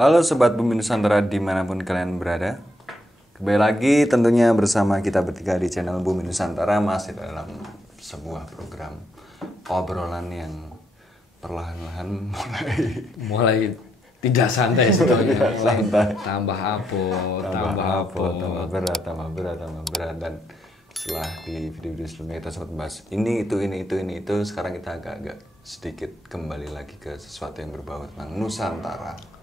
Halo Sobat Bumi Nusantara dimanapun kalian berada. Kembali lagi tentunya bersama kita bertiga di channel Bumi Nusantara. Masih dalam sebuah program obrolan yang perlahan-lahan mulai tidak santai sebetulnya. Santai. Tambah tambah berat. Dan setelah di video-video sebelumnya kita sempat bahas ini itu. Sekarang kita agak-agak sedikit kembali lagi ke sesuatu yang berbau tentang Nusantara.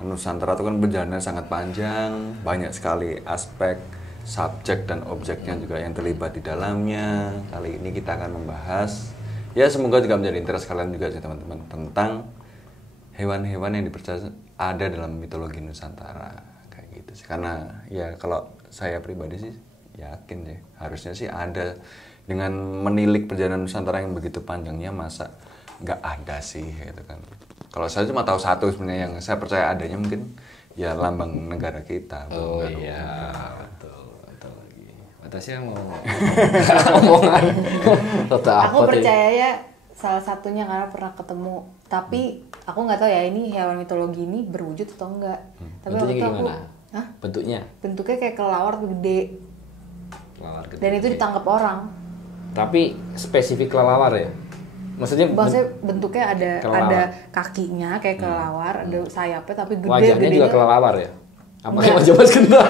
Nusantara itu kan perjalanannya sangat panjang, banyak sekali aspek, subjek dan objeknya juga yang terlibat di dalamnya. Kali ini kita akan membahas, ya semoga juga menjadi interest kalian juga sih teman-teman, tentang hewan-hewan yang dipercaya ada dalam mitologi Nusantara kayak gitu sih. Karena ya kalau saya pribadi sih yakin sih harusnya sih ada. Dengan menilik perjalanan Nusantara yang begitu panjangnya, masa nggak ada sih gitu kan. Kalau saya cuma tahu satu sebenarnya yang saya percaya adanya, mungkin ya lambang negara kita. Oh iya, betul lagi. Atasnya mau omongan. Aku percaya ya salah satunya karena pernah ketemu. Tapi aku nggak tahu ya ini hewan mitologi ini berwujud atau enggak. Tapi Bentuknya waktu gimana? Hah? Bentuknya kayak kelelawar gede. kelelawar gede. Dan itu ditangkap orang. Tapi spesifik kelelawar ya? Maksudnya bentuknya ada kakinya kayak kelelawar, ada sayapnya tapi gede. Wajahnya gedenya. juga kelelawar ya? Apa kayak wajah Mas Kendar?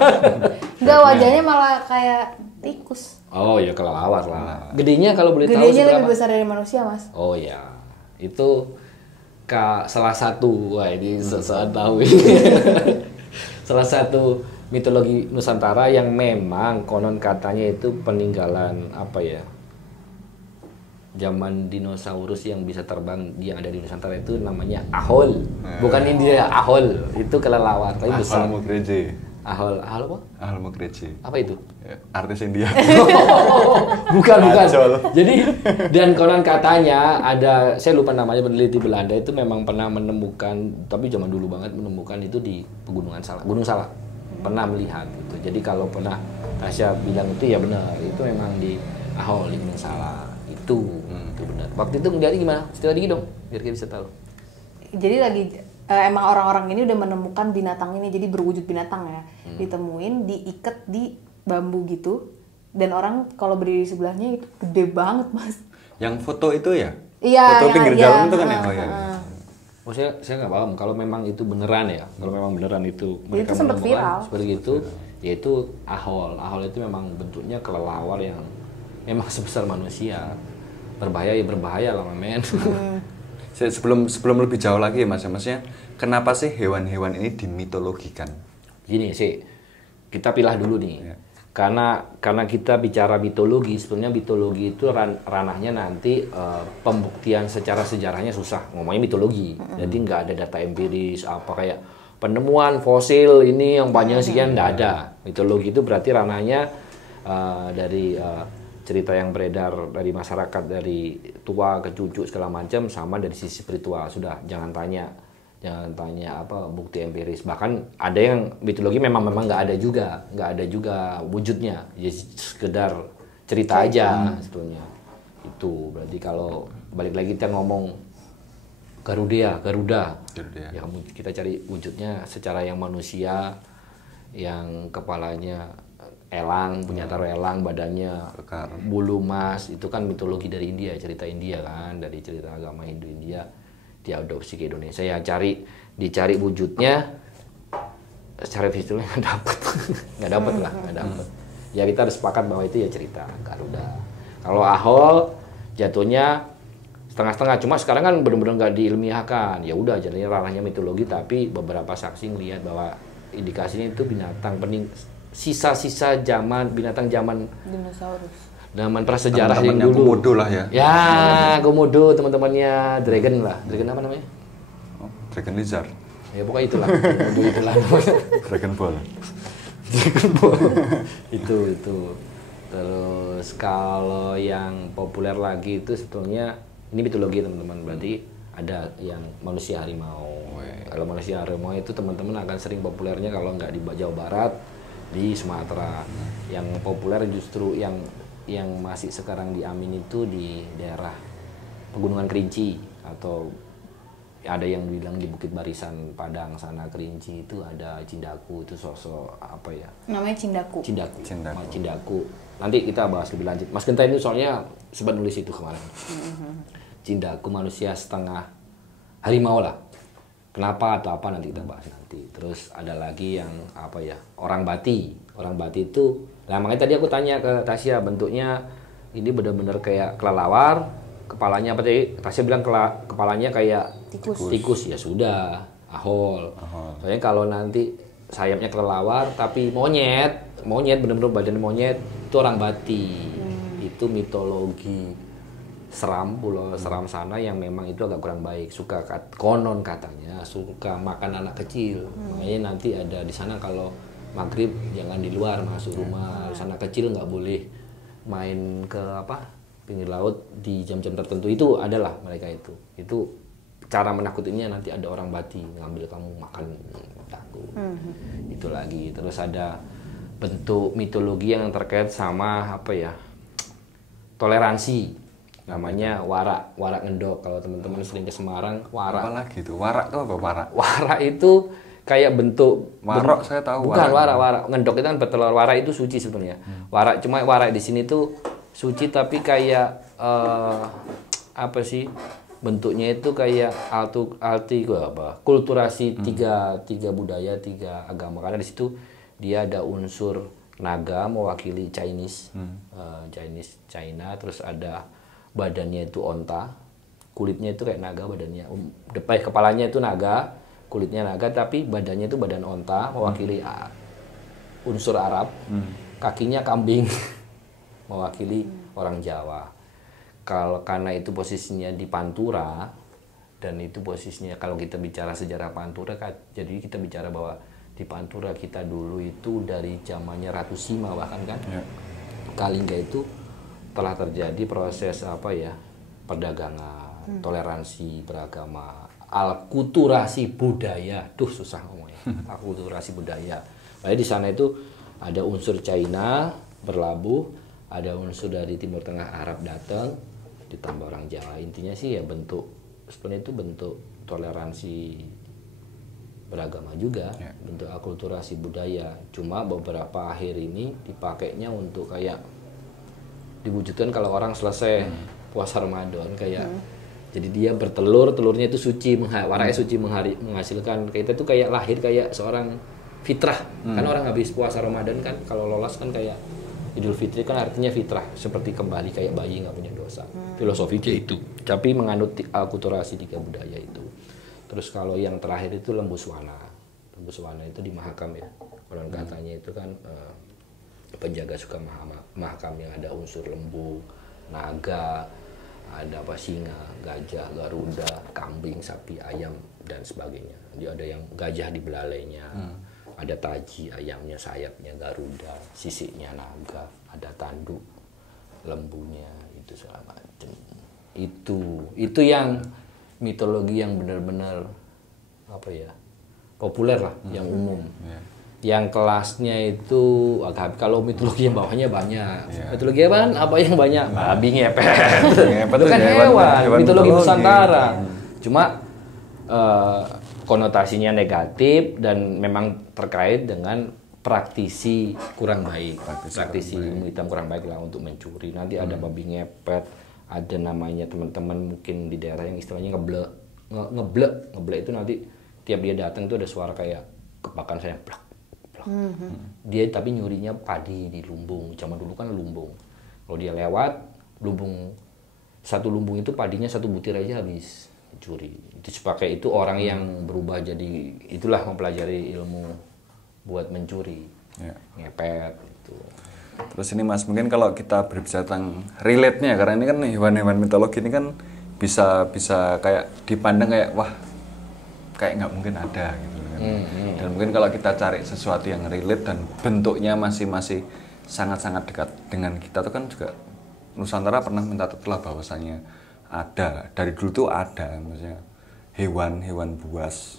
Enggak, wajahnya malah kayak tikus. Oh ya kelelawar lah. Gedenya kalau boleh tahu Gedenya seberapa? lebih besar dari manusia, Mas. Oh ya, itu salah satu, wah ini sesaat tahu ini. Salah satu mitologi Nusantara yang memang konon katanya itu peninggalan apa ya? Zaman dinosaurus yang bisa terbang yang ada di Nusantara itu namanya ahol. Bukan India, ahol. Itu kelelawar, tapi besar. Ahol Mukreje. Ahol apa? Ahol Mukreje. Apa itu? Ya, artis India. bukan. Acol. Jadi dan konon katanya ada, saya lupa namanya, peneliti Belanda itu memang pernah menemukan, tapi zaman dulu banget menemukan itu di pegunungan Salak, Gunung Salak. Pernah melihat gitu. Jadi kalau pernah Tasya bilang itu ya benar, itu memang di Ahol di Gunung Salak. Itu benar. Waktu itu ngeliatnya gimana? Cerita dikit dong biar kita bisa tahu. Jadi lagi emang orang-orang ini udah menemukan binatang ini, jadi berwujud binatang ya. Ditemuin, diikat di bambu gitu. Dan orang kalau berdiri di sebelahnya itu gede banget, Mas. Yang foto itu ya? Iya, foto yang pinggir aja. jalan itu kan ya? Oh iya. Oh saya nggak paham kalau memang itu beneran ya. Kalau memang beneran itu mereka Itu sempat menemukan viral. seperti itu, yaitu ahol. Ahol itu memang bentuknya kelelawar yang memang sebesar manusia. Berbahaya lah men. Sebelum lebih jauh lagi ya Mas, maksudnya kenapa sih hewan-hewan ini dimitologikan? Gini sih, kita pilah dulu nih. Ya. Karena kita bicara mitologi, sebenarnya mitologi itu ranahnya nanti pembuktian secara sejarahnya susah. Ngomongnya mitologi, jadi nggak ada data empiris apa kayak penemuan fosil ini yang panjang sekian, nggak ada. Mitologi itu berarti ranahnya dari cerita yang beredar dari masyarakat, dari tua ke cucu segala macam, sama dari sisi spiritual. Sudah, jangan tanya apa bukti empiris. Bahkan ada yang mitologi memang nggak ada juga wujudnya, ya sekedar cerita aja sebetulnya. Itu berarti kalau balik lagi kita ngomong Garuda. Ya kita cari wujudnya secara yang manusia, yang kepalanya elang, punya taruh elang, badannya bulu emas. Itu kan mitologi dari India, cerita India kan, dari cerita agama Hindu India diadopsi ke Indonesia. Ya dicari wujudnya secara visualnya nggak dapet. Ya kita harus sepakat bahwa itu ya cerita Garuda. Kalau ahol jatuhnya setengah-setengah, cuma sekarang kan benar-benar nggak diilmiahkan. Ya udah jadinya ranahnya mitologi, tapi beberapa saksi ngelihat bahwa indikasinya itu binatang sisa-sisa binatang zaman Dinosaurus. Zaman prasejarah yang dulu. Komodo lah ya. Ya, Komodo, teman-temannya Dragon lah. Dragon apa namanya? Oh, Dragon Lizard. Ya pokoknya itulah. Komodo itulah namanya. Dragon Ball. Dragon Ball. itu. Terus kalau yang populer lagi itu sebetulnya ini mitologi teman-teman. Berarti ada yang manusia harimau. Kalau manusia harimau itu teman-teman akan sering populernya kalau nggak di Jawa Barat, di Sumatera. Yang populer justru yang masih sekarang diamini itu di daerah Pegunungan Kerinci atau ada yang bilang di Bukit Barisan Padang sana Kerinci itu ada Cindaku, itu sosok apa ya? Namanya Cindaku. Cindaku. Nanti kita bahas lebih lanjut. Mas Genta ini soalnya sempat nulis itu kemarin. Cindaku manusia setengah harimau lah. Kenapa atau apa nanti kita bahas nanti. Terus ada lagi yang apa ya? Orang Bati. Orang Bati itu, nah makanya tadi aku tanya ke Tasya, bentuknya ini benar-benar kayak kelelawar. Kepalanya apa tadi? Tasya bilang kepalanya kayak tikus. Ya sudah, ahol. Soalnya kalau nanti sayapnya kelelawar tapi monyet benar-benar badan monyet, itu orang Bati. Itu mitologi seram, pulau seram sana yang memang itu agak kurang baik. Konon katanya suka makan anak kecil. Makanya nanti ada di sana kalau maghrib jangan di luar, masuk rumah. Anak kecil nggak boleh main ke pinggir laut di jam-jam tertentu. Itu adalah mereka itu cara menakutinnya. Nanti ada orang Bati ngambil kamu makan aku. Itu lagi. Terus ada bentuk mitologi yang terkait sama toleransi, namanya warak ngendok. Kalau teman-teman sering ke Semarang, warak. Apa lagi itu? Warak itu apa warak? Warak itu kayak bentuk warok, saya tahu. Bukan warak. Ngendok itu kan bertelur. Warak itu suci sebenarnya. Warak, cuma warak di sini tuh suci tapi kayak bentuknya itu kayak kulturasi tiga budaya, tiga agama. Karena di situ dia ada unsur naga mewakili Chinese, China. Terus ada badannya itu onta, kulitnya itu kayak naga, badannya kepalanya itu naga, kulitnya naga, tapi badannya itu badan onta mewakili unsur Arab, kakinya kambing mewakili orang Jawa. Karena itu posisinya di Pantura, dan itu posisinya kalau kita bicara sejarah Pantura, jadi kita bicara bahwa di Pantura kita dulu itu dari zamannya Ratu Sima bahkan kan, Kalingga itu telah terjadi proses perdagangan, toleransi beragama, alkulturasi budaya, susah ngomongnya, alkulturasi budaya. Jadi di sana itu ada unsur China berlabuh, ada unsur dari Timur Tengah Arab datang, ditambah orang Jawa. Intinya sih ya sebenarnya itu bentuk toleransi beragama juga, bentuk akulturasi budaya. Cuma beberapa akhir ini dipakainya untuk kayak diwujudkan kalau orang selesai puasa Ramadan kayak jadi dia bertelur, telurnya itu suci, waraknya suci, menghasilkan kita tuh kayak lahir kayak seorang fitrah. Kan orang habis puasa Ramadan kan kalau lolos kan kayak Idul Fitri kan artinya fitrah, seperti kembali kayak bayi nggak punya dosa. Filosofinya itu, tapi menganut akulturasi tiga budaya itu. Terus kalau yang terakhir itu lembu swana. Lembu swana itu di Mahakam ya. Konon katanya itu kan penjaga suka Mahakam yang ada unsur lembu, naga, ada singa, gajah, garuda, kambing, sapi, ayam dan sebagainya. Dia ada yang gajah di belalainya. Ada taji, ayamnya, sayapnya garuda, sisiknya naga, ada tanduk, lembunya, itu segala macam. Itu yang mitologi yang benar-benar populer lah, yang umum. Yang kelasnya itu kalau mitologi yang bawahnya banyak. Mitologi apa yang banyak? Babi ngepet. Itu kan hewan, mitologi Nusantara. Cuma konotasinya negatif dan memang terkait dengan praktisi kurang baik, praktisi ilmu hitam kurang baik lah untuk mencuri. Nanti ada babi ngepet, ada namanya teman-teman mungkin di daerah yang istilahnya ngeblek itu nanti tiap dia datang itu ada suara kayak kepakan saya plak. Dia tapi nyurinya padi di lumbung. Zaman dulu kan lumbung. Kalau dia lewat satu lumbung itu padinya satu butir aja habis curi. Itu sepakai itu orang yang berubah jadi itulah mempelajari ilmu buat mencuri, ngepet itu. Terus ini Mas, mungkin kalau kita berbicara tentang relate-nya, karena ini kan hewan-hewan mitologi ini kan bisa kayak dipandang kayak wah kayak nggak mungkin ada gitu kan. Dan mungkin kalau kita cari sesuatu yang relate dan bentuknya masih sangat-sangat dekat dengan kita tuh kan juga Nusantara pernah mencatat lah bahwasannya ada dari dulu tuh ada maksudnya hewan buas,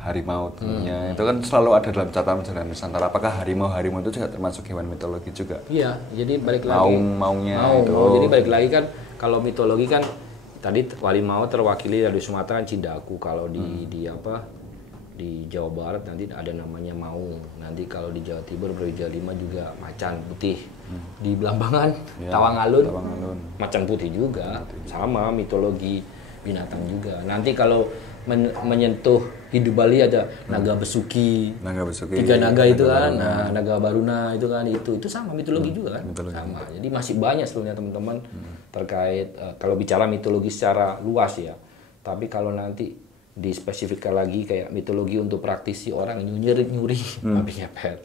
harimau tentunya itu kan selalu ada dalam catatan sejarah Nusantara. Apakah harimau itu juga termasuk hewan mitologi juga? Iya, jadi balik lagi maungnya itu. Jadi balik lagi kan kalau mitologi kan Tadi harimau terwakili dari Sumatera kan Cindaku, kalau di Jawa Barat nanti ada namanya Maung. Nanti kalau di Jawa Timur Brawijaya 5 juga macan putih. Di Belambangan, Tawangalun, macan putih juga. Sama mitologi binatang juga. Nanti kalau menyentuh hidup Bali ada naga besuki. 3 naga itu kan, naga baruna itu kan, itu sama mitologi juga kan. Sama. Jadi masih banyak sebenarnya teman-teman terkait kalau bicara mitologi secara luas ya. Tapi kalau nanti dispesifikkan lagi kayak mitologi untuk praktisi orang nyuri babi ngepet.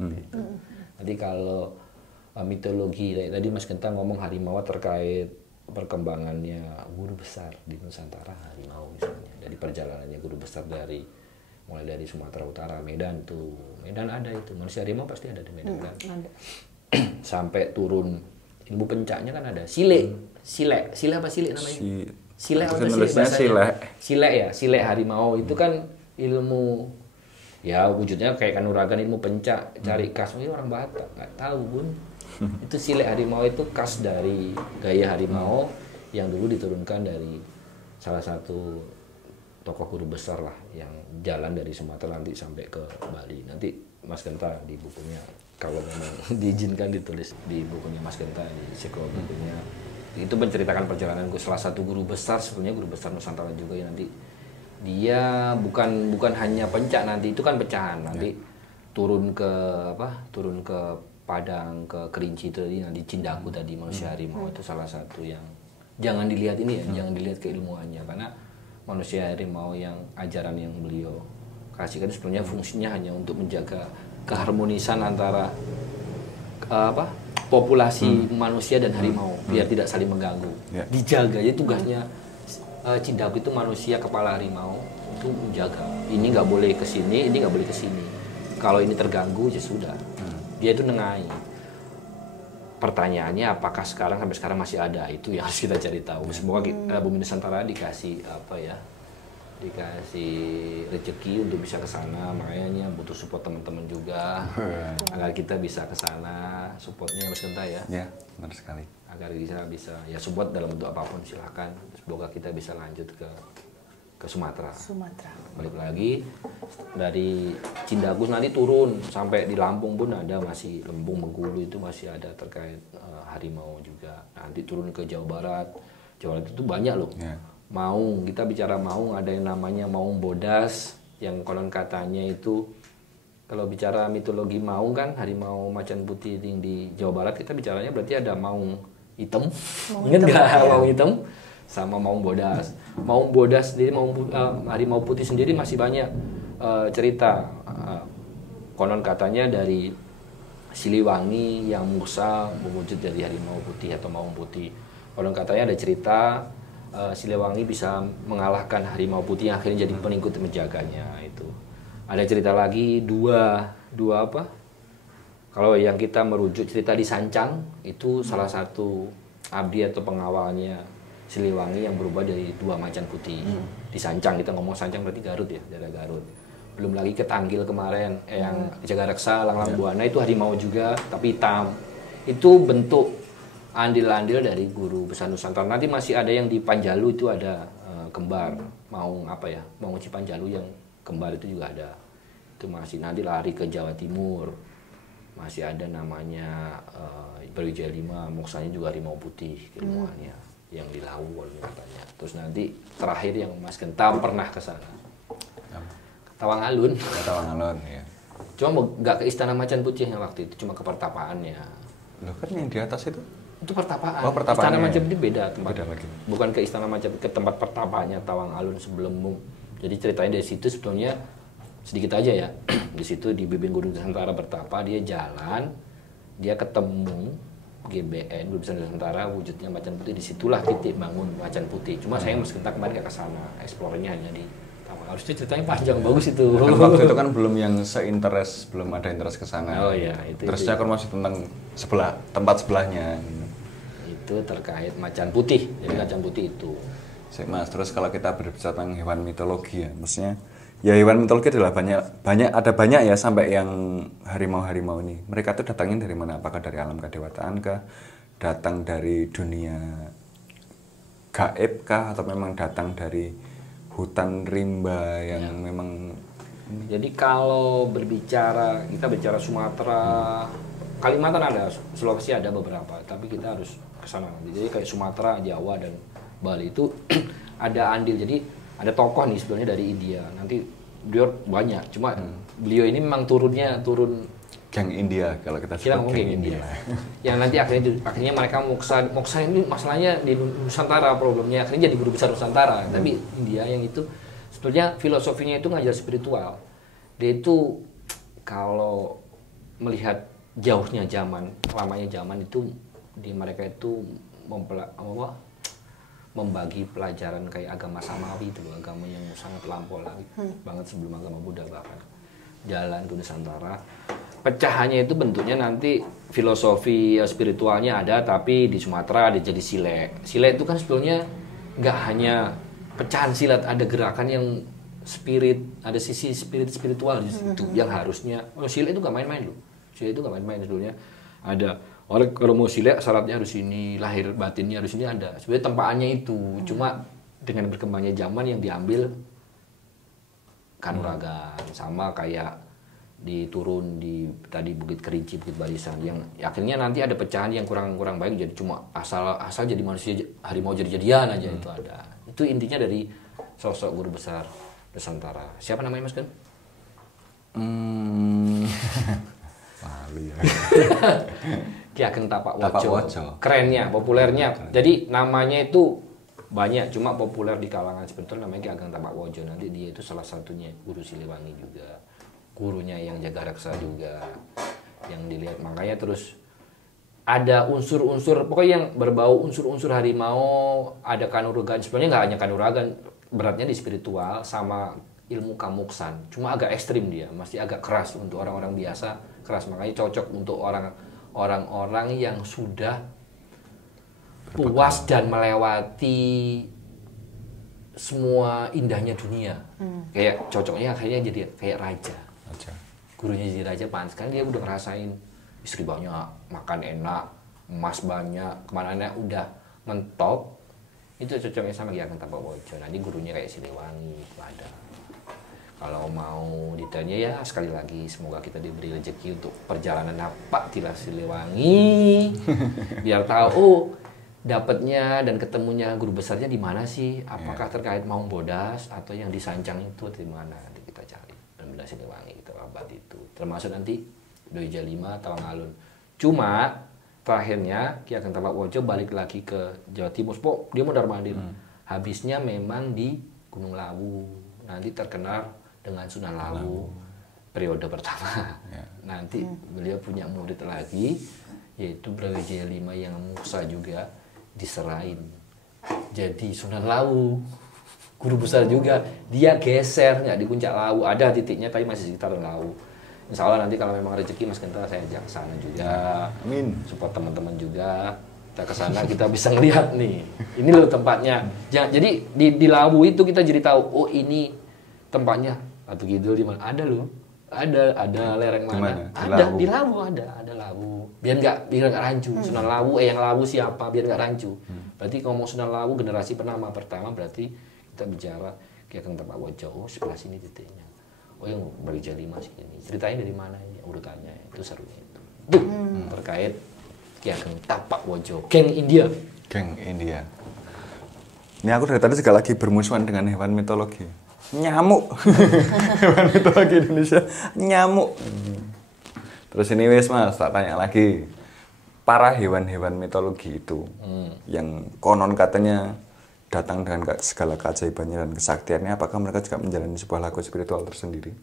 Nanti kalau mitologi tadi Mas Genta ngomong harimau terkait perkembangannya guru besar di Nusantara, harimau misalnya dari perjalanannya guru besar mulai dari Sumatera Utara, Medan ada itu manusia harimau pasti ada di Medan kan. Ada. Sampai turun ilmu pencaknya kan ada sile apa sile namanya? Sile apa sile harimau itu kan ilmu ya wujudnya kayak kanuragan, ilmu pencak, cari khas ini orang Batak nggak tahu Bun. Itu sile harimau itu khas dari gaya harimau yang dulu diturunkan dari salah satu tokoh guru besar lah yang jalan dari Sumatera nanti sampai ke Bali. Nanti Mas Genta di bukunya kalau memang diizinkan ditulis di bukunya Mas Genta di psikologi bukunya. Itu menceritakan perjalananku, salah satu guru besar sebenarnya guru besar Nusantara juga ya, nanti dia bukan hanya pencak, nanti itu kan pecahan nanti turun ke Padang, ke Kerinci itu tadi, nanti Cindaku tadi manusia harimau itu salah satu yang jangan dilihat ini ya, jangan dilihat keilmuannya, karena manusia harimau yang ajaran yang beliau kasihkan sebenarnya fungsinya hanya untuk menjaga keharmonisan antara populasi manusia dan harimau biar tidak saling mengganggu. Dijaga, jadi tugasnya Cindaku itu manusia kepala harimau itu menjaga. Ini nggak boleh ke sini, ini nggak boleh ke sini. Kalau ini terganggu ya sudah. Dia itu nengai. Pertanyaannya apakah sampai sekarang masih ada, itu yang harus kita cari tahu. Semoga Bumi Nusantara dikasih rezeki untuk bisa ke sana, makanya butuh support teman-teman juga agar kita bisa ke sana. Supportnya Mas Genta ya. Ya, benar sekali. Agar kita bisa ya support dalam bentuk apapun silahkan. Semoga kita bisa lanjut ke Sumatera. Balik lagi dari Cindaku nanti turun sampai di Lampung pun ada, masih Lembung, Bengkulu itu masih ada terkait harimau juga. Nanti turun ke Jawa Barat. Jawa Barat itu banyak loh. Maung, kita bicara Maung ada yang namanya Maung Bodas yang konon katanya itu kalau bicara mitologi Maung kan harimau macan putih di Jawa Barat, kita bicaranya berarti ada Maung hitam, ingat nggak Maung hitam sama Maung Bodas. Maung Bodas sendiri, harimau putih sendiri masih banyak cerita. Konon katanya dari Siliwangi yang Musa mewujud dari harimau putih atau Maung putih. Konon katanya ada cerita Siliwangi bisa mengalahkan harimau putih yang akhirnya jadi pengikut menjaganya. Itu ada cerita lagi dua apa, kalau yang kita merujuk cerita di Sancang itu salah satu abdi atau pengawalnya Siliwangi yang berubah dari 2 macan putih. Di Sancang, kita ngomong Sancang berarti Garut ya, daerah Garut. Belum lagi ke Tanggil kemarin yang Jaga Reksa, Langlang Buana itu harimau juga tapi hitam. Itu bentuk andil-andil dari guru besar Nusantara. Nanti masih ada yang di Panjalu itu ada kembar Maung Cipanjalu yang kembar itu juga ada. Itu masih nanti lari ke Jawa Timur. Masih ada namanya Brawijaya 5, moksanya juga harimau putih ilmuannya yang di Lawu katanya. Terus nanti terakhir yang Mas Genta pernah ke sana. Tawangalun. Tawangalun ya. Cuma nggak ke Istana Macan Putih yang waktu itu, cuma ke pertapaannya. Loh kan yang di atas itu? Itu pertapaan. Oh, pertapaan. Istana Macan Putih beda tempat. Beda lagi. Bukan ke Istana Macan, ke tempat pertapaannya Tawangalun sebelum Jadi ceritanya dari situ sebetulnya sedikit aja ya. Di situ di Bibing Gunung Nusantara bertapa, dia jalan, dia ketemu GBN, Guru Besar Nusantara, wujudnya macan putih. Disitulah titik bangun macan putih. Cuma saya Mas Genta kemarin gak kesana, eksplornya hanya di Tawangalun. Harusnya ceritanya panjang, bagus itu. Kan waktu itu kan belum yang se-interest, belum ada interest ke sana. Oh iya, itu. Terusnya kan masih tentang tempat sebelahnya. Itu terkait macan putih, jadi macan putih itu. Mas, terus kalau kita berbicara tentang hewan mitologi ya, maksudnya ya hewan mitologi adalah banyak ya, sampai yang harimau-harimau ini. Mereka tuh datangnya dari mana? Apakah dari alam kedewataan kah? Datang dari dunia gaib kah atau memang datang dari hutan rimba yang memang Jadi kalau kita bicara Sumatera, Kalimantan ada, Sulawesi ada beberapa, tapi kita harus ke sana nanti. Jadi kayak Sumatera, Jawa dan Bali itu ada andil. Jadi ada tokoh nih sebenarnya dari India. Nanti beliau banyak, cuma beliau ini memang turun geng India kalau kita sebut ngomong geng India. Yang nanti akhirnya mereka moksa ini masalahnya di Nusantara, problemnya akhirnya jadi guru besar Nusantara. Tapi India yang itu sebetulnya filosofinya itu ngajar spiritual. Dia itu kalau melihat jauhnya zaman, lamanya zaman itu di mereka itu membagi pelajaran kayak agama Samawi itu, agama yang sangat lampau lagi banget sebelum agama Buddha bahkan jalan ke Nusantara. Pecahannya itu bentuknya nanti filosofi spiritualnya ada, tapi di Sumatera ada jadi silet. Silet itu kan sebetulnya nggak hanya pecahan silat, ada gerakan yang spirit, ada sisi spiritual di situ yang harusnya. Silet itu nggak main-main loh. Silet itu nggak main-main sebetulnya. Ada orang kalau mau silet syaratnya harus ini, lahir batinnya harus ini ada. Sebenarnya tempaannya itu, cuma dengan berkembangnya zaman yang diambil kanuragan sama kayak diturun di tadi Bukit Kerinci, Bukit Barisan yang akhirnya nanti ada pecahan yang kurang baik, jadi cuma asal jadi manusia harimau jadi-jadian aja itu ada. Itu intinya dari sosok guru besar Nusantara. Siapa namanya Mas Ken? Lalu ya. Ki Ageng Tapak Wojo. Kerennya, populernya. Jadi namanya itu banyak, cuma populer di kalangan spiritual namanya Ki Ageng Tapak Wojo. Nanti dia itu salah satunya guru Siliwangi juga. Gurunya yang jaga reksa juga yang dilihat, makanya terus ada unsur-unsur pokoknya yang berbau unsur-unsur harimau, ada kanuragan. Sebenarnya nggak hanya kanuragan, beratnya di spiritual sama ilmu kamuksan, cuma agak ekstrim dia, masih agak keras untuk orang-orang biasa, keras, makanya cocok untuk orang-orang yang sudah puas dan melewati semua indahnya dunia. Kayak cocoknya akhirnya jadi kayak raja. Gurunya jadi raja pantas kan dia udah ngerasain istri banyak, makan enak, emas banyak, kemana-mana udah mentop. Itu cocoknya sama Ki Ageng Tapak Wojo. Nanti gurunya kayak Siliwangi ada. Kalau mau ditanya ya sekali lagi semoga kita diberi rezeki untuk perjalanan apa Tila Siliwangi biar tahu dapatnya dan ketemunya guru besarnya di mana sih, apakah terkait Maung Bodas atau yang di Sancang itu di mana, nanti kita cari dan benar Siliwangi kita abad itu termasuk nanti Doi Jalima, Tawang Alun. Cuma terakhirnya Ki Ageng Tapak Wojo balik lagi ke Jawa Timur, dia mondar mandir. Habisnya memang di Gunung Lawu, nanti terkenal dengan Sunan Lawu periode pertama. Nanti beliau punya murid lagi yaitu Brawijaya V yang Musa juga diserain jadi Sunan Lawu, guru besar juga. Dia geser nggak di puncak Lawu, ada titiknya tapi masih sekitar Lawu. Insya Allah nanti kalau memang rezeki Mas Genta saya ajak ke sana juga. Amin. Support teman-teman juga. Kita ke sana kita bisa ngelihat nih. Ini loh tempatnya. Jadi di Lawu itu kita jadi tahu, oh ini tempatnya Batu Kidul di mana? Ada loh. Ada lereng mana? Ada di Lawu, ada Lawu. Biar nggak rancu. Sunan Lawu, yang Lawu siapa? Biar nggak rancu. Berarti kalau mau Sunan Lawu generasi pertama berarti kita bicara Ki Ageng Tapak Wojo. Oh sebelah sini titiknya. Oh yang Brawijaya V sih ini. Ceritanya dari mana ini? Urutannya itu serunya itu. Tuh terkait Ki Ageng Tapak Wojo. Geng India. Ini aku dari tadi juga lagi bermusuhan dengan hewan mitologi. Nyamuk. Hewan mitologi Indonesia nyamuk. Terus ini wes Mas, tak tanya lagi. Para hewan-hewan mitologi itu yang konon katanya datang dengan segala keajaibannya dan kesaktiannya, apakah mereka juga menjalani sebuah laku spiritual tersendiri?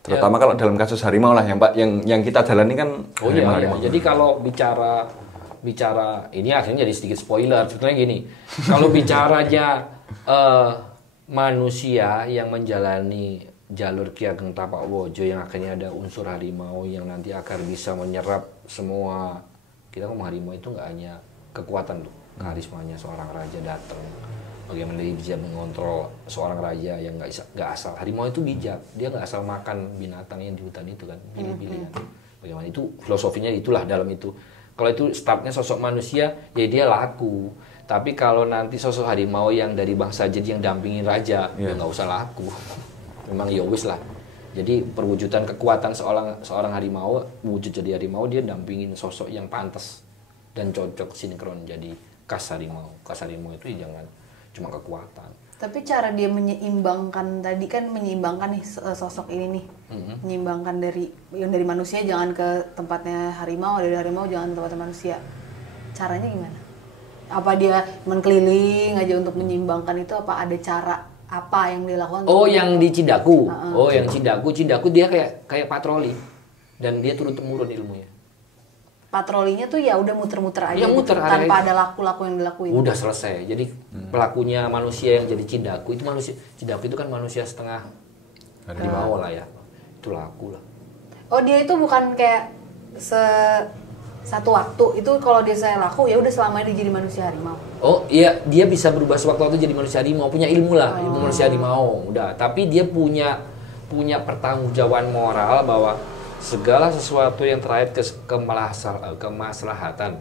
Terutama kalau dalam kasus harimau lah yang kita jalani kan harimau. Jadi kalau bicara ini akhirnya jadi sedikit spoiler. Sebetulnya gini, kalau bicaranya manusia yang menjalani jalur Ki Ageng Tapak Wojo yang akhirnya ada unsur harimau yang nanti akan bisa menyerap semua. Kita ngomong harimau itu nggak hanya kekuatan tuh, karismanya seorang raja datang, bagaimana dia bisa mengontrol seorang raja yang nggak asal. Harimau itu bijak, dia nggak asal makan binatang yang di hutan itu kan, pilih-pilih kan. Bagaimana itu filosofinya itulah dalam itu. Kalau itu startnya sosok manusia, ya dia laku. Tapi kalau nanti sosok harimau yang dari bangsa jin yang dampingin raja, ya nggak usah laku. Memang ya wis lah. Jadi perwujudan kekuatan seorang harimau, wujud jadi harimau, dia dampingin sosok yang pantas dan cocok sinkron jadi khas harimau. Khas harimau itu jangan cuma kekuatan. Tapi cara dia menyeimbangkan tadi kan menyeimbangkan nih sosok ini nih, menyeimbangkan dari manusia jangan ke tempatnya harimau, dari harimau jangan ke tempatnya manusia. Caranya gimana? Apa dia keliling aja untuk menyeimbangkan itu? Apa ada cara apa yang dilakukan? Oh, yang di Cidaku. Oh, yang Cidaku dia kayak patroli dan dia turun temurun ilmunya. Patrolinya tuh ya udah muter-muter aja, ya, muter gitu, tanpa ada laku-laku yang dilakuin. Udah selesai. Jadi pelakunya manusia yang jadi Cidaku itu manusia. Cidaku itu kan manusia setengah harimau lah ya. Itu laku lah. Oh, dia itu bukan kayak satu waktu itu kalau dia saya laku ya udah selamanya dia jadi manusia harimau. Oh iya, dia bisa berubah sewaktu-waktu jadi manusia harimau, punya ilmu lah, ilmu manusia harimau. Udah, tapi dia punya pertanggungjawaban moral bahwa segala sesuatu yang terkait kemaslahatan,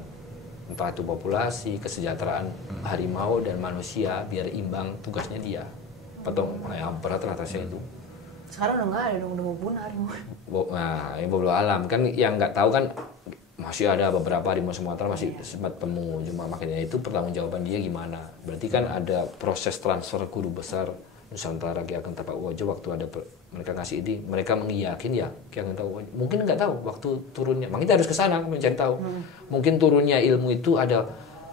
entah itu populasi, kesejahteraan harimau dan manusia biar imbang, tugasnya dia. Yang berat atasnya itu. Sekarang udah nggak ada dong, udah mau punah harimau. Nah, ini bodo alam kan yang nggak tahu kan. Masih ada beberapa harimau Sumatera masih sempat temu, cuma makanya itu pertanggungjawaban dia gimana. Berarti kan ada proses transfer guru besar Nusantara Ki Ageng Tapakwojo waktu ada mereka ngasih ini, mereka mengiyakin ya Ki Ageng Tapakwojo. Mungkin nggak tahu waktu turunnya, makanya kita harus ke sana mencari tahu. Mungkin turunnya ilmu itu ada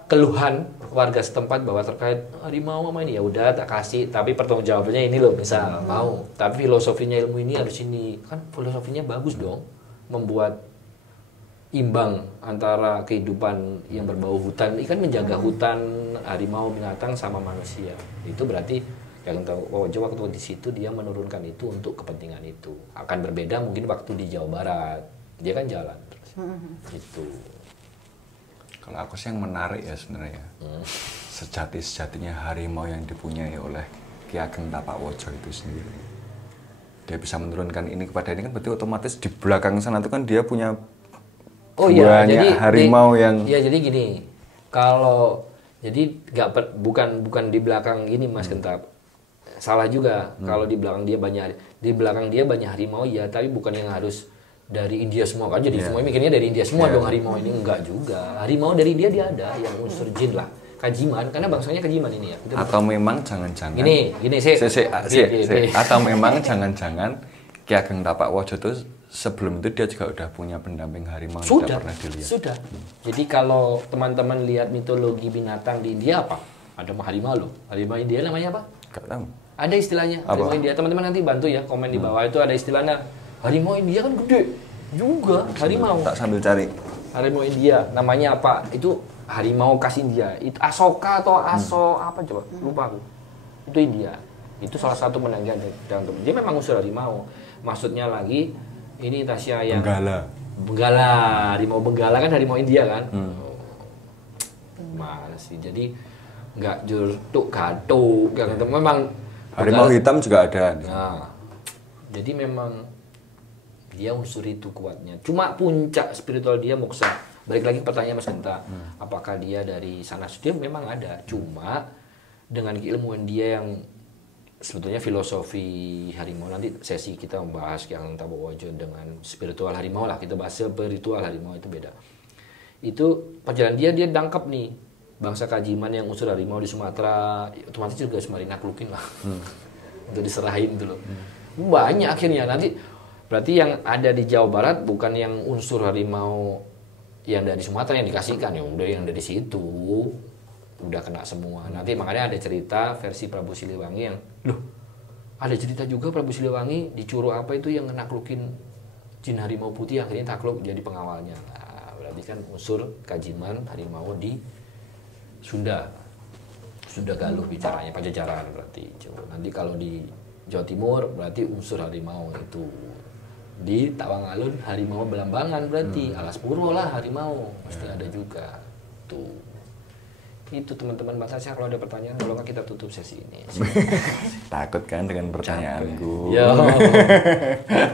keluhan warga setempat bahwa terkait harimau sama ini ya udah tak kasih, tapi pertanggungjawabannya ini loh misal mau. Tapi filosofinya ilmu ini harus ini, kan filosofinya bagus dong, membuat imbang antara kehidupan yang berbau hutan, ini kan menjaga hutan, harimau, binatang sama manusia. Itu berarti yang tahu waktu di situ dia menurunkan itu untuk kepentingan itu. Akan berbeda mungkin waktu di Jawa Barat. Dia kan jalan terus. Gitu. Kalau aku sih yang menarik ya sebenarnya. Sejati-sejatinya harimau yang dipunyai oleh Ki Ageng Tapakwojo itu sendiri. Dia bisa menurunkan ini kepada ini kan berarti otomatis di belakang sana itu kan dia punya jadi harimau yang jadi gini, kalau jadi bukan di belakang ini Mas Gentap, salah juga kalau di belakang dia banyak harimau ya, tapi bukan yang harus dari India semua kan, jadi semua mikirnya dari India semua dong harimau ini, enggak juga. Harimau dari India dia ada yang unsur jin lah, Kajiman, karena bangsanya Kajiman ini ya. Atau memang jangan-jangan atau memang jangan-jangan Ki Ageng Tapakwojo itu sebelum itu dia juga udah punya pendamping harimau yang tidak pernah dilihat. Sudah. Jadi kalau teman-teman lihat mitologi binatang di India apa? Ada harimau loh. Harimau India namanya apa? Gak tahu. Ada istilahnya. Harimau India. Teman-teman nanti bantu ya komen di bawah itu ada istilahnya. Harimau India kan gede juga harimau. Tak sambil cari. Harimau India namanya apa? Itu harimau khas India. Itu Asoka atau apa coba? Lupa aku. Itu India. Itu salah satu penanggalan jantung. Dia memang unsur harimau. Maksudnya lagi ini Tasya yang Benggala, harimau Benggala kan harimau India kan. Mana sih, jadi nggak jurtuk gatuk yang memang harimau hitam juga ada. Nah, jadi memang dia unsur itu kuatnya. Cuma puncak spiritual dia moksa. Balik lagi pertanyaan Mas Genta, apakah dia dari sana? Dia memang ada, cuma dengan keilmuan dia yang sebetulnya filosofi harimau, nanti sesi kita membahas Ki Ageng Tapakwojo dengan spiritual harimau lah, kita bahas spiritual harimau itu beda. Itu perjalanan dia dangkap nih bangsa Kajiman yang unsur harimau di Sumatera, otomatis juga semakin naklukin lah untuk diserahin itu loh. Banyak akhirnya nanti berarti yang ada di Jawa Barat bukan yang unsur harimau yang dari Sumatera yang dikasihkan, ya udah yang dari situ udah kena semua. Nanti makanya ada cerita versi Prabu Siliwangi yang ada cerita juga Prabu Siliwangi dicuru apa itu yang naklukin jin harimau putih, akhirnya takluk jadi pengawalnya. Nah, berarti kan unsur Kajiman harimau di Sunda Galuh bicaranya, Pajajaran berarti. Nanti kalau di Jawa Timur berarti unsur harimau itu. Di Tawangalun harimau Belambangan berarti Alas Purwo lah harimau pasti ada juga tuh. Itu teman-teman batasnya, kalau ada pertanyaan kalau nggak kita tutup sesi ini. Takut kan dengan pertanyaanku? Ya.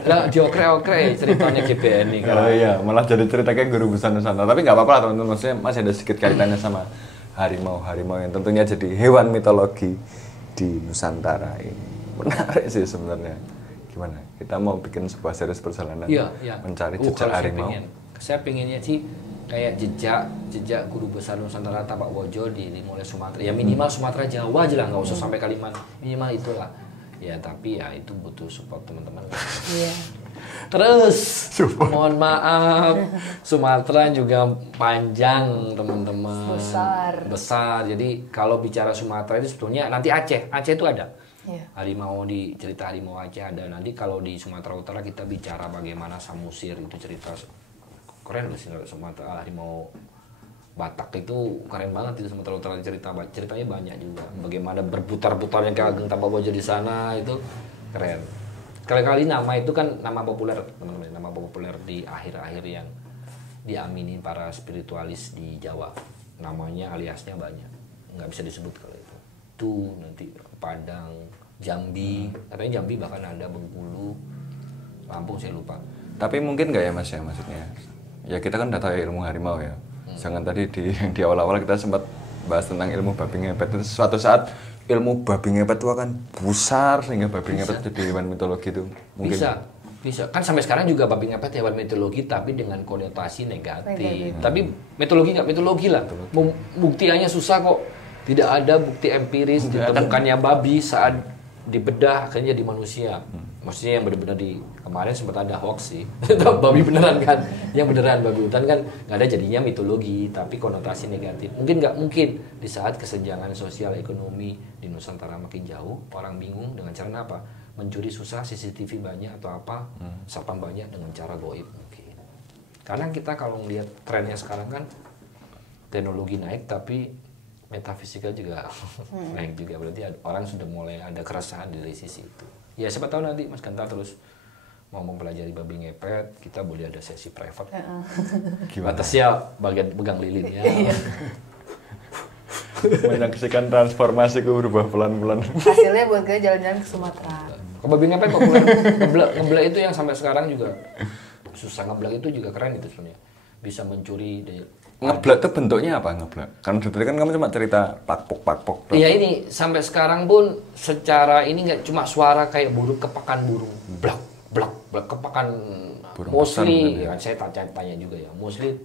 Lah diokre-okre ceritanya GBN nih. Oh iya, malah jadi cerita kayak guru besar Nusantara. Tapi nggak apa-apa lah teman-teman, maksudnya masih ada sedikit kaitannya sama harimau yang tentunya jadi hewan mitologi di Nusantara ini. Menarik sih sebenarnya. Gimana? Kita mau bikin sebuah series perjalanan mencari jejak harimau. Saya pengennya sih kayak jejak guru besar Nusantara Tapak Wojo dimulai Sumatera. Ya minimal Sumatera Jawa aja lah, nggak usah sampai Kalimantan. Minimal itulah. Ya tapi ya itu butuh support teman-teman. Iya. Terus mohon maaf, Sumatera juga panjang teman-teman. Besar. Jadi kalau bicara Sumatera itu sebetulnya nanti Aceh itu ada. Iya. Cerita harimau Aceh ada. Nanti kalau di Sumatera Utara kita bicara bagaimana Samosir itu cerita keren loh sih Sumatera harimau Batak itu keren banget itu Sumatera Utara ceritanya banyak juga. Bagaimana berputar-putarnya Ki Ageng Tapabojo di sana itu keren. Kali-kali nama itu kan nama populer teman-teman, nama populer di akhir-akhir yang diamini para spiritualis di Jawa. Namanya aliasnya banyak, nggak bisa disebut kalau itu. Tuh nanti Padang, Jambi, katanya Jambi bahkan ada Bengkulu, Lampung saya lupa. Tapi mungkin nggak ya Mas ya maksudnya? Ya kita kan udah tahu ilmu harimau ya. Jangan tadi di awal-awal kita sempat bahas tentang ilmu babi ngepet itu suatu saat ilmu babi ngepet itu akan besar sehingga babi ngepet jadi hewan mitologi itu mungkin bisa kan sampai sekarang juga babi ngepet hewan mitologi tapi dengan konotasi negatif. Tapi mitologi lah. Buktiannya susah kok. Tidak ada bukti empiris ditemukannya babi saat dibedah akhirnya jadi manusia. Maksudnya yang benar-benar di kemarin sempat ada hoax sih. Babi beneran kan. Yang beneran babi hutan kan nggak ada jadinya mitologi tapi konotasi negatif. Mungkin di saat kesenjangan sosial ekonomi di Nusantara makin jauh, orang bingung dengan cara apa? Mencuri susah, CCTV banyak atau apa? Satpam banyak dengan cara goib mungkin. Karena kita kalau melihat trennya sekarang kan teknologi naik tapi metafisika juga naik juga, berarti orang sudah mulai ada keresahan dari sisi itu. Ya siapa tahu nanti Mas Ganta terus mau mempelajari babi ngepet, kita boleh ada sesi private. Batasnya bagian pegang lilin ya. Menyaksikan transformasiku berubah pelan-pelan. Hasilnya buat gue jalan-jalan ke Sumatera. Kalau babi ngepet populer, ngeblek itu yang sampai sekarang juga susah. Ngeblek itu juga keren itu sebenarnya. Bisa mencuri ngeblek itu bentuknya apa ngeblek? Karena tadi kan kamu cuma cerita pakpok. Iya ini sampai sekarang pun secara ini nggak cuma suara kayak burung kepakan burung, blak kepakan burung mostly. Ya, saya tanya juga ya, mostly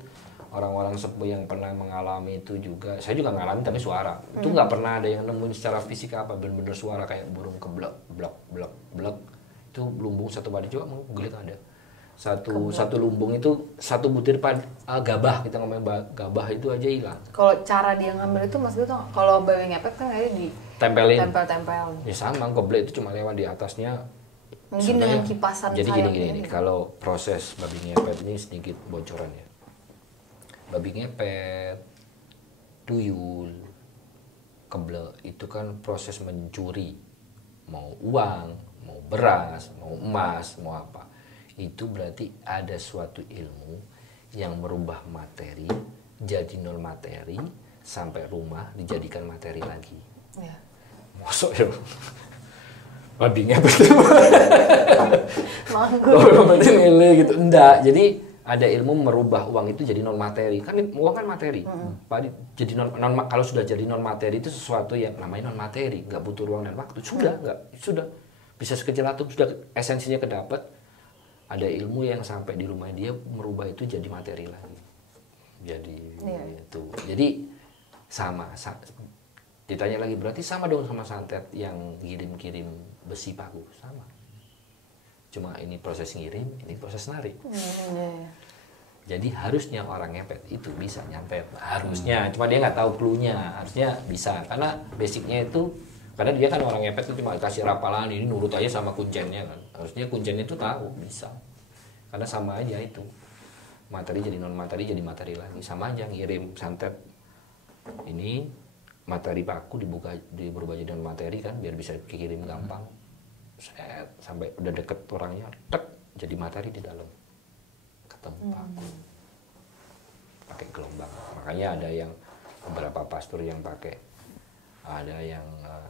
orang-orang sepuh yang pernah mengalami itu juga. Saya juga ngalami tapi suara. Itu nggak pernah ada yang nemuin secara fisik apa bener-bener suara kayak burung keblek, blak. Itu lumbung satu badi coba mau gelit ada. Satu lumbung itu satu butir gabah, kita ngomongin gabah itu aja hilang. Kalau cara dia ngambil itu maksudnya tuh kalau babi ngepet kan kayaknya di tempel. Ya sama, goblek itu cuma lewat di atasnya. Mungkin dengan kipasan. Jadi gini, kalau proses babi ngepet ini sedikit bocoran ya. Babi ngepet, tuyul, keblek itu kan proses mencuri, mau uang, mau beras, mau emas, mau apa. Itu berarti ada suatu ilmu yang merubah materi jadi non materi sampai rumah dijadikan materi lagi. Ya. Masuk ya. Babi ngepet. Berarti milih gitu. Enggak. Jadi ada ilmu merubah uang itu jadi non materi. Kan uang kan materi. Jadi kalau sudah jadi non materi itu sesuatu yang namanya non materi, nggak butuh ruang dan waktu. Sudah bisa sekecil atom, sudah esensinya kedapat. Ada ilmu yang sampai di rumah dia merubah itu jadi materi lagi. Jadi sama. Ditanya lagi berarti sama dong sama santet yang kirim besi paku, sama. Cuma ini proses ngirim, ini proses narik. Jadi harusnya orang ngepet itu bisa nyantet, harusnya. Cuma dia nggak tahu clue-nya, harusnya bisa. Karena basicnya itu, karena dia kan orang ngepet itu cuma kasih rapalan, ini nurut aja sama kuncennya kan. Harusnya kuncennya itu tahu, bisa. Karena sama aja itu. Materi jadi non materi jadi materi lagi. Sama aja ngirim santet. Ini materi paku berubah jadi non materi kan biar bisa dikirim gampang. Sampai udah deket orangnya, tek jadi materi di dalam. Ketemu paku. Pakai gelombang. Makanya ada yang beberapa pastor yang pakai, ada yang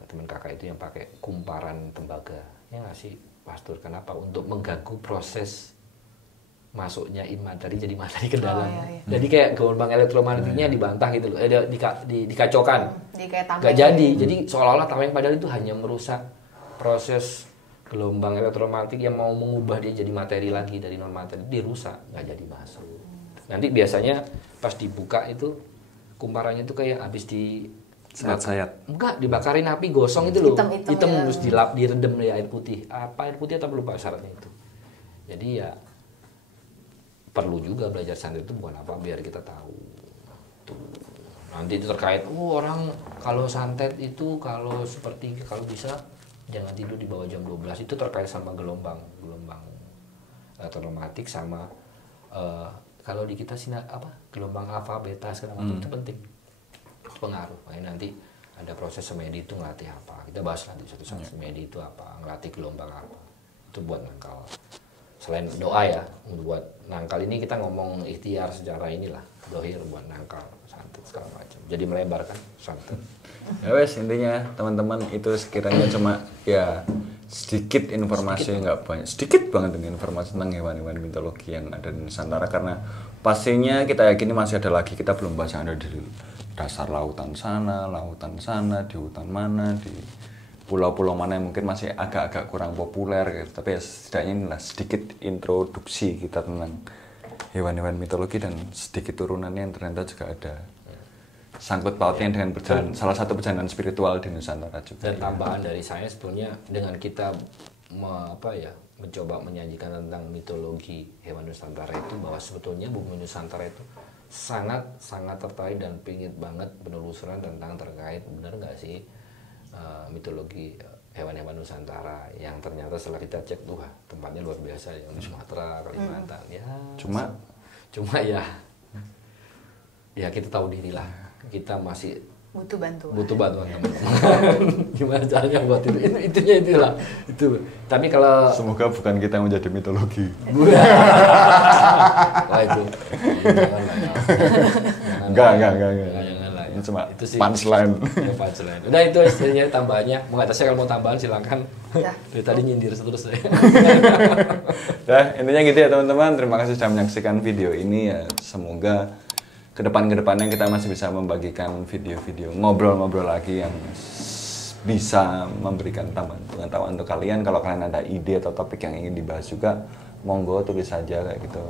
teman kakak itu yang pakai kumparan tembaga. Ya nggak sih pastor, kenapa? Untuk mengganggu proses masuknya materi jadi materi ke dalam. iya. Jadi kayak gelombang elektromagnetiknya dibantah gitu loh, dikacaukan. Jadi kayak tameng. Gak jadi. Jadi seolah-olah tameng padahal itu hanya merusak proses gelombang elektromagnetik yang mau mengubah dia jadi materi lagi dari non materi, dia rusak, nggak jadi masuk. Nanti biasanya pas dibuka itu kumparannya itu kayak habis di sayat-sayat. Enggak, dibakarin api gosong itu loh. Hitam ya. Terus direndam di air putih. Apa air putih atau lupa syaratnya itu. Jadi ya perlu juga belajar santet itu bukan apa, biar kita tahu. Tuh. Nanti itu terkait orang kalau santet itu kalau bisa jangan tidur di bawah jam 12, itu terkait sama gelombang elektromagnetik sama kalau di kita gelombang alfa beta segala macam itu penting, itu pengaruh. Makanya nanti ada proses semedi itu ngelatih apa, kita bahas nanti suatu saat semedi itu apa, ngelatih gelombang apa, itu buat nangkal. Selain doa ya, buat nangkal ini kita ngomong ikhtiar secara inilah, dohir buat nangkal santet segala macam, jadi melebarkan santet. Ya wes, intinya teman-teman itu sekiranya cuma ya sedikit informasi, nggak banyak, sedikit banget ini informasi tentang hewan-hewan mitologi yang ada di Nusantara, karena pastinya kita yakini masih ada lagi, kita belum bahas yang ada di dasar lautan sana, di hutan mana, di pulau-pulau mana yang mungkin masih agak-agak kurang populer gitu. Tapi ya setidaknya inilah sedikit introduksi kita tentang hewan-hewan mitologi dan sedikit turunannya yang ternyata juga ada sangkut pautnya dengan salah satu perjalanan spiritual di Nusantara juga. Dan tambahan dari saya sebetulnya dengan kita mencoba menyajikan tentang mitologi hewan Nusantara itu, bahwa sebetulnya bumi Nusantara itu sangat tertarik dan pingin banget penelusuran tentang terkait benar nggak sih mitologi hewan-hewan Nusantara, yang ternyata setelah kita cek tuh tempatnya luar biasa yang di Sumatera, Kalimantan ya. Cuma ya kita tahu diri lah, kita masih butuh teman-teman. bantuan. Gimana caranya buat itulah itu. Tapi kalau semoga bukan kita yang menjadi mitologi. Wah itu enggak. Janganlah. Ini cuma itu sih punchline. Ya, punchline. Udah itu istilahnya tambahannya. Mengatasi kalau mau tambahan silakan. Ya. Dari tadi nyindir terus saya. Ya, intinya gitu ya teman-teman. Terima kasih sudah menyaksikan video ini ya. Semoga kedepannya kita masih bisa membagikan video-video ngobrol-ngobrol lagi yang bisa memberikan tambahan pengetahuan untuk kalian. Kalau kalian ada ide atau topik yang ingin dibahas juga, monggo tulis saja kayak gitu.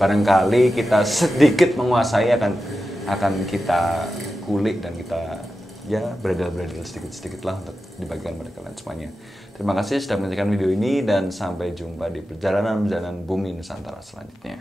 Barangkali kita sedikit menguasai akan kita kulik dan kita ya beredar sedikit-sedikit lah untuk dibagikan pada kalian semuanya. Terima kasih sudah menyaksikan video ini dan sampai jumpa di perjalanan bumi Nusantara selanjutnya.